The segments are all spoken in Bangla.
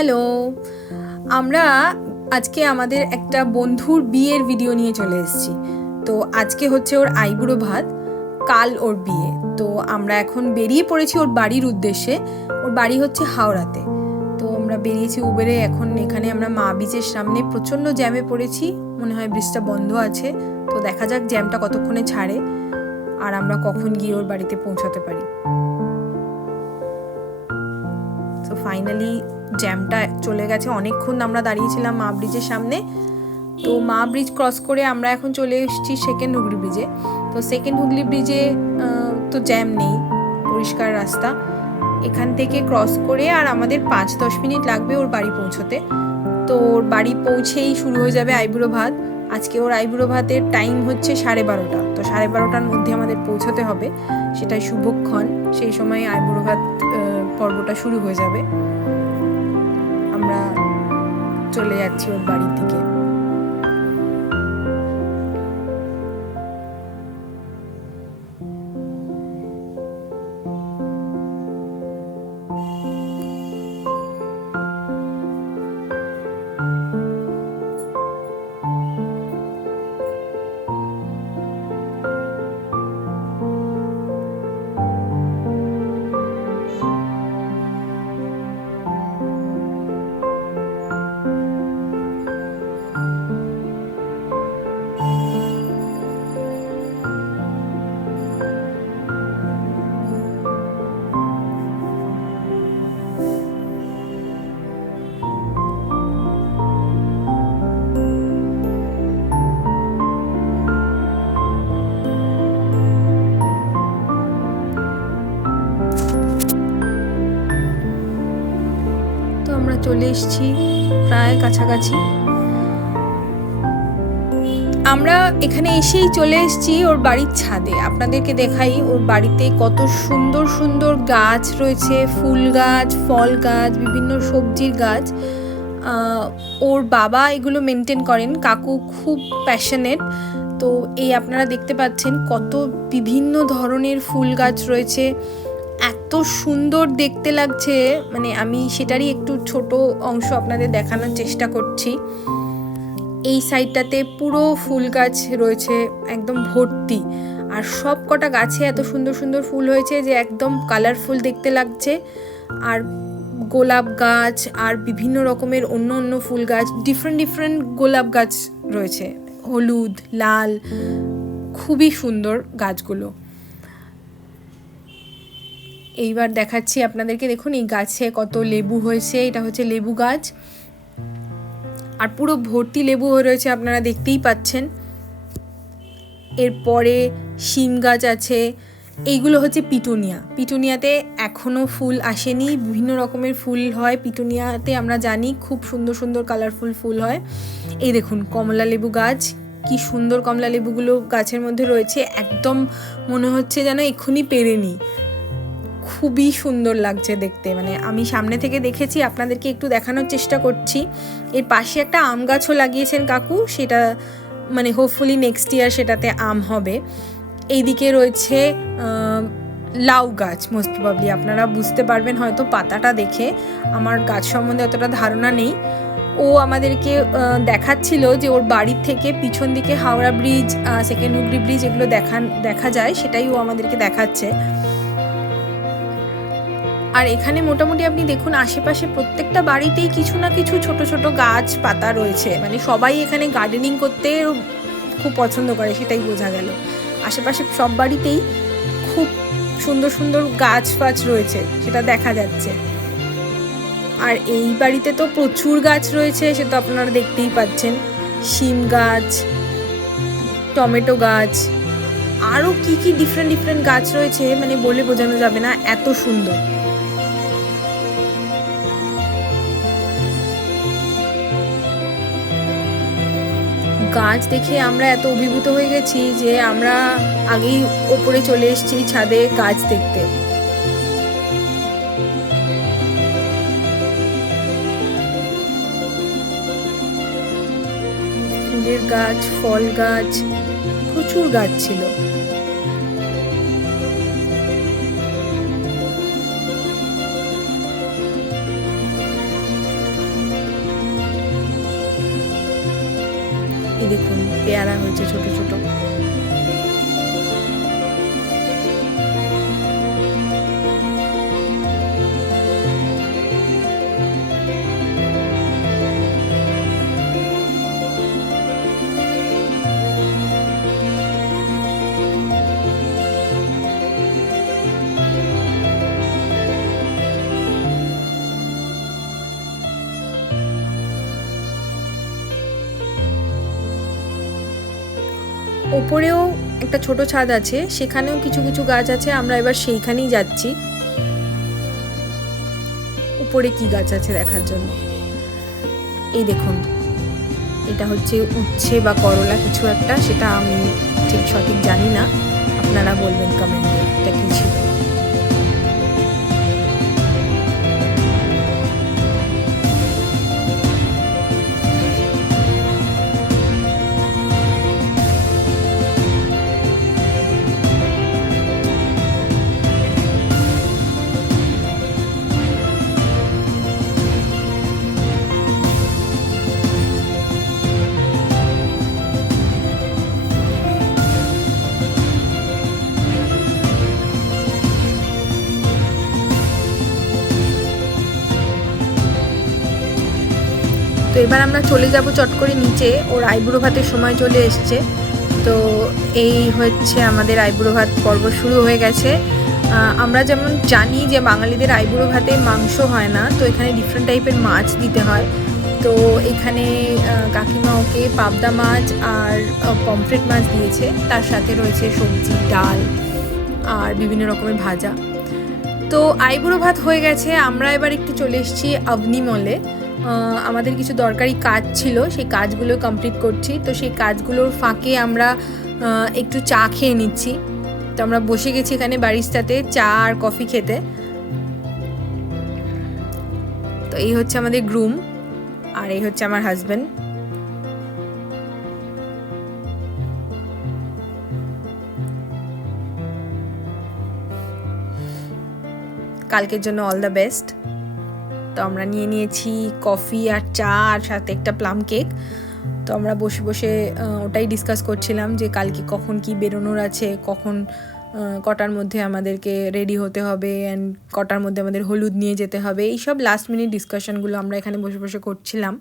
হ্যালো, আমরা আজকে আমাদের একটা বন্ধুর বিয়ের ভিডিও নিয়ে চলে এসেছি। তো আজকে হচ্ছে ওর আইবুড়ো ভাত, কাল ওর বিয়ে। তো আমরা এখন বেরিয়ে পড়েছি ওর বাড়ির উদ্দেশ্যে। ওর বাড়ি হচ্ছে হাওড়াতে। তো আমরা বেরিয়েছি উবেরে। এখন এখানে আমরা মা বিচের সামনে প্রচণ্ড জ্যামে পড়েছি, মনে হয় ব্রিজটা বন্ধ আছে। তো দেখা যাক জ্যামটা কতক্ষণে ছাড়ে আর আমরা কখন গিয়ে ওর বাড়িতে পৌঁছাতে পারি। তো ফাইনালি জ্যামটা চলে গেছে। অনেকক্ষণ আমরা দাঁড়িয়েছিলাম মা ব্রিজের সামনে। তো মা ব্রিজ ক্রস করে আমরা এখন চলে এসেছি সেকেন্ড হুগলি ব্রিজে। তো সেকেন্ড হুগলি ব্রিজে তো জ্যাম নেই, পরিষ্কার রাস্তা। এখান থেকে ক্রস করে আর আমাদের 5-10 মিনিট লাগবে ওর বাড়ি পৌঁছতে। তো ওর বাড়ি পৌঁছেই শুরু হয়ে যাবে আইবুড়ো ভাত। আজকে ওর আইবুড়ো ভাতের টাইম হচ্ছে 12:30। তো 12:30টার মধ্যে আমাদের পৌঁছতে হবে, সেটাই শুভক্ষণ। সেই সময় আইবুড়ো ভাত পর্বটা শুরু হয়ে যাবে। আমরা চলে যাচ্ছি ওর বাড়ির দিকে। আমরা চলে এসেছি প্রায় কাছাকাছি। আমরা এখানে এসেই চলে এসেছি ওর বাড়ির ছাদে। আপনাদেরকে দেখাই ওর বাড়িতে কত সুন্দর সুন্দর গাছ রয়েছে, ফুল গাছ, ফল গাছ, বিভিন্ন সবজির গাছ। ওর বাবা এগুলো মেনটেন করেন। কাকু খুব প্যাশনেট। তো এই আপনারা দেখতে পাচ্ছেন কত বিভিন্ন ধরনের ফুল গাছ রয়েছে, এত সুন্দর দেখতে লাগছে। মানে আমি সেটারই একটু ছোট অংশ আপনাদের দেখানোর চেষ্টা করছি। এই সাইডটাতে পুরো ফুল গাছ রয়েছে, একদম ভর্তি। আর সব কটা গাছে এত সুন্দর সুন্দর ফুল হয়েছে যে একদম কালারফুল দেখতে লাগছে। আর গোলাপ গাছ আর বিভিন্ন রকমের অন্য অন্য ফুল গাছ, ডিফারেন্ট গোলাপ গাছ রয়েছে, হলুদ, লাল, খুবই সুন্দর গাছগুলো। এইবার দেখাচ্ছি আপনাদেরকে। দেখুন এই গাছে কত লেবু হয়েছে। এটা হচ্ছে লেবু গাছ আর পুরো ভর্তি লেবু হয়ে রয়েছে, আপনারা দেখতেই পাচ্ছেন। এরপরে শিম গাছ আছে। এইগুলো হচ্ছে পিটুনিয়া। পিটুনিয়াতে এখনও ফুল আসেনি, বিভিন্ন রকমের ফুল হয় পিটুনিয়াতে, আমরা জানি খুব সুন্দর সুন্দর কালারফুল ফুল হয়। এই দেখুন কমলা লেবু গাছ, কি সুন্দর কমলা লেবুগুলো গাছের মধ্যে রয়েছে, একদম মনে হচ্ছে যেন এক্ষুনি পেরেনি। খুবই সুন্দর লাগছে দেখতে। মানে আমি সামনে থেকে দেখেছি, আপনাদেরকে একটু দেখানোর চেষ্টা করছি। এর পাশে একটা আম গাছও লাগিয়েছেন কাকু, সেটা মানে হোপফুলি নেক্সট ইয়ার সেটাতে আম হবে। এইদিকে রয়েছে লাউ গাছ। মোস্ট প্রবাবলি আপনারা বুঝতে পারবেন হয়তো পাতাটা দেখে। আমার গাছ সম্বন্ধে অতটা ধারণা নেই। ও আমাদেরকে দেখাচ্ছিল যে ওর বাড়ির থেকে পিছন দিকে Howrah bridge, second Hooghly bridge এগুলো দেখা যায়, সেটাই ও আমাদেরকে দেখাচ্ছে। আর এখানে মোটামুটি আপনি দেখুন আশেপাশে প্রত্যেকটা বাড়িতেই কিছু না কিছু ছোট ছোট গাছ পাতা রয়েছে। মানে সবাই এখানে গার্ডেনিং করতে খুব পছন্দ করে, সেটাই বোঝা গেল। আশেপাশে সব বাড়িতেই খুব সুন্দর সুন্দর গাছ ফাছ রয়েছে, সেটা দেখা যাচ্ছে। আর এই বাড়িতে তো প্রচুর গাছ রয়েছে, সে তো আপনারা দেখতেই পাচ্ছেন। শিম গাছ, টমেটো গাছ, আরও কি কি ডিফারেন্ট গাছ রয়েছে, মানে বলে বোঝানো যাবে না, এত সুন্দর। গাছ দেখে আমরা এত অভিভূত হয়ে গেছি যে আমরা আগেই ওপরে চলে এসেছি ছাদে গাছ দেখতে। ফুলের গাছ, ফল গাছ, প্রচুর গাছ ছিল। দেখুন পেয়ারা হয়েছে ছোট ছোট। ওপরেও একটা ছোট ছাদ আছে, সেখানেও কিছু কিছু গাছ আছে, আমরা এবার সেইখানেই যাচ্ছি উপরে কি গাছ আছে দেখার জন্য। এই দেখুন, এটা হচ্ছে উচ্ছে বা করলা কিছু একটা, সেটা আমি ঠিক সঠিক জানি না, আপনারা বলবেন কমেন্টে এটা কি ছিল। তো এবার আমরা চলে যাব চট করে নিচে, ওর আইবুড়ো ভাতের সময় চলে এসছে। তো এই হচ্ছে আমাদের আইবুড়ো ভাত পর্ব শুরু হয়ে গেছে। আমরা যেমন জানি যে বাঙালিদের আইবুড়ো ভাতে মাংস হয় না, তো এখানে ডিফারেন্ট টাইপের মাছ দিতে হয়। তো এখানে কাকিমা ওকে পাবদা মাছ আর পমফ্রেট মাছ দিয়েছে, তার সাথে রয়েছে সবজি, ডাল আর বিভিন্ন রকমের ভাজা। তো আইবুড়ো ভাত হয়ে গেছে, আমরা এবার একটু চলে এসেছি অবনি মলে। আমাদের কিছু দরকারি কাজ ছিল, সেই কাজগুলো কমপ্লিট করছি। তো সেই কাজগুলোর ফাঁকে আমরা একটু চা খেয়ে নিচ্ছি। তো আমরা বসে গেছি এখানে বারিস্তাতে চা আর কফি খেতে। তো এই হচ্ছে আমাদের গ্রুম আর এই হচ্ছে আমার হাজব্যান্ড। কালকের জন্য অল দ্য বেস্ট। তো আমরা নিয়ে নিয়েছি কফি আর চা আর সাথে একটা প্লাম কেক। তো আমরা বসে বসে ওটাই ডিসকাস করছিলাম যে কালকে কখন কি বেরোনোর আছে, কখন কটার মধ্যে আমাদেরকে রেডি হতে হবে অ্যান্ড কটার মধ্যে আমাদের হলুদ নিয়ে যেতে হবে। এইসব লাস্ট মিনিট ডিসকাশনগুলো আমরা এখানে বসে বসে করছিলাম।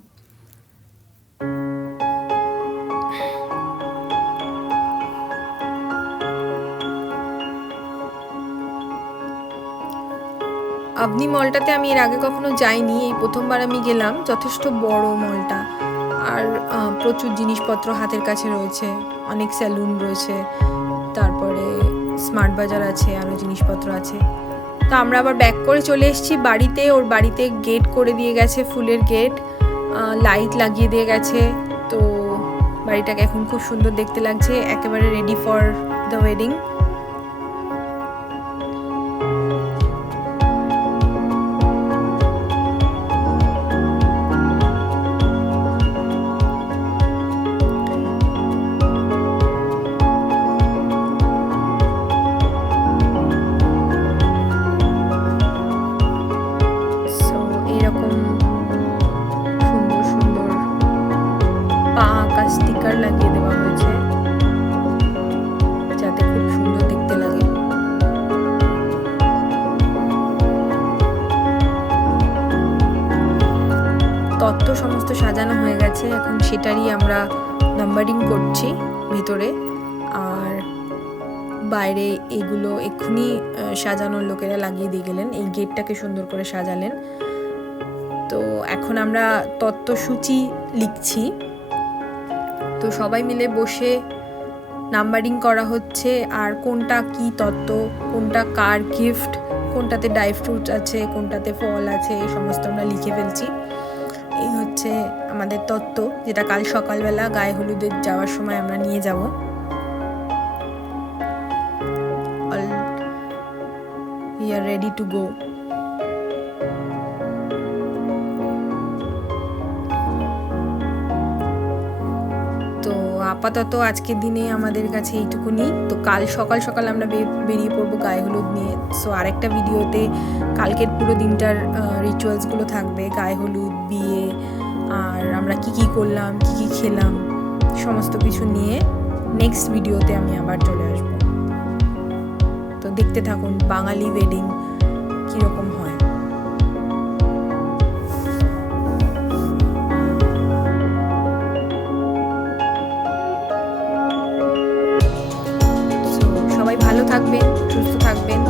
অবনি মলটাতে আমি এর আগে কখনো যাইনি, এই প্রথমবার আমি গেলাম। যথেষ্ট বড় মলটা, আর প্রচুর জিনিসপত্র হাতের কাছে রয়েছে, অনেক স্যালুন রয়েছে, তারপরে স্মার্ট বাজার আছে, আরও জিনিসপত্র আছে। তো আমরা আবার ব্যাক করে চলে এসেছি বাড়িতে। ওর বাড়িতে গেট করে দিয়ে গেছে, ফুলের গেট, লাইট লাগিয়ে দিয়ে গেছে। তো বাড়িটাকে এখন খুব সুন্দর দেখতে লাগছে, একেবারে ready for the wedding. Sticker লাগিয়ে দেওয়া হয়েছে যাতে খুব সুন্দর দেখতে লাগে। তত্ত্ব সমস্ত সাজানো হয়ে গেছে, এখন সেটারই আমরা নাম্বারিং করছি ভিতরে। আর বাইরে এগুলো এক্ষুনি সাজানোর লোকেরা লাগিয়ে দিয়ে গেলেন, এই গেটটাকে সুন্দর করে সাজালেন। তো এখন আমরা তত্ত্বসূচি লিখছি। তো সবাই মিলে বসে নাম্বারিং করা হচ্ছে, আর কোনটা কি তত্ত্ব, কোনটা কার গিফট, কোনটাতে ড্রাই ফ্রুট আছে, কোনটাতে ফল আছে, এই সমস্ত আমরা লিখে ফেলছি। এই হচ্ছে আমাদের তত্ত্ব, যেটা কাল সকালবেলা গায়ে হলুদের যাওয়ার সময় আমরা নিয়ে যাব। We are ready to go. তো আপাতত আজকের দিনে আমাদের কাছে এইটুকুনি। তো কাল সকাল সকাল আমরা বেরিয়ে পড়বো গায়ে হলুদ নিয়ে। সো আরেকটা ভিডিওতে কালকের পুরো দিনটার রিচুয়ালসগুলো থাকবে, গায়ে হলুদ, বিয়ে, আর আমরা কি কি করলাম, কি কি খেলাম, সমস্ত কিছু নিয়ে নেক্সট ভিডিওতে আমি আবার চলে আসব। তো দেখতে থাকুন বাঙালি ওয়েডিং কীরকম হয়। সবাই ভালো থাকবেন, সুস্থ থাকবেন।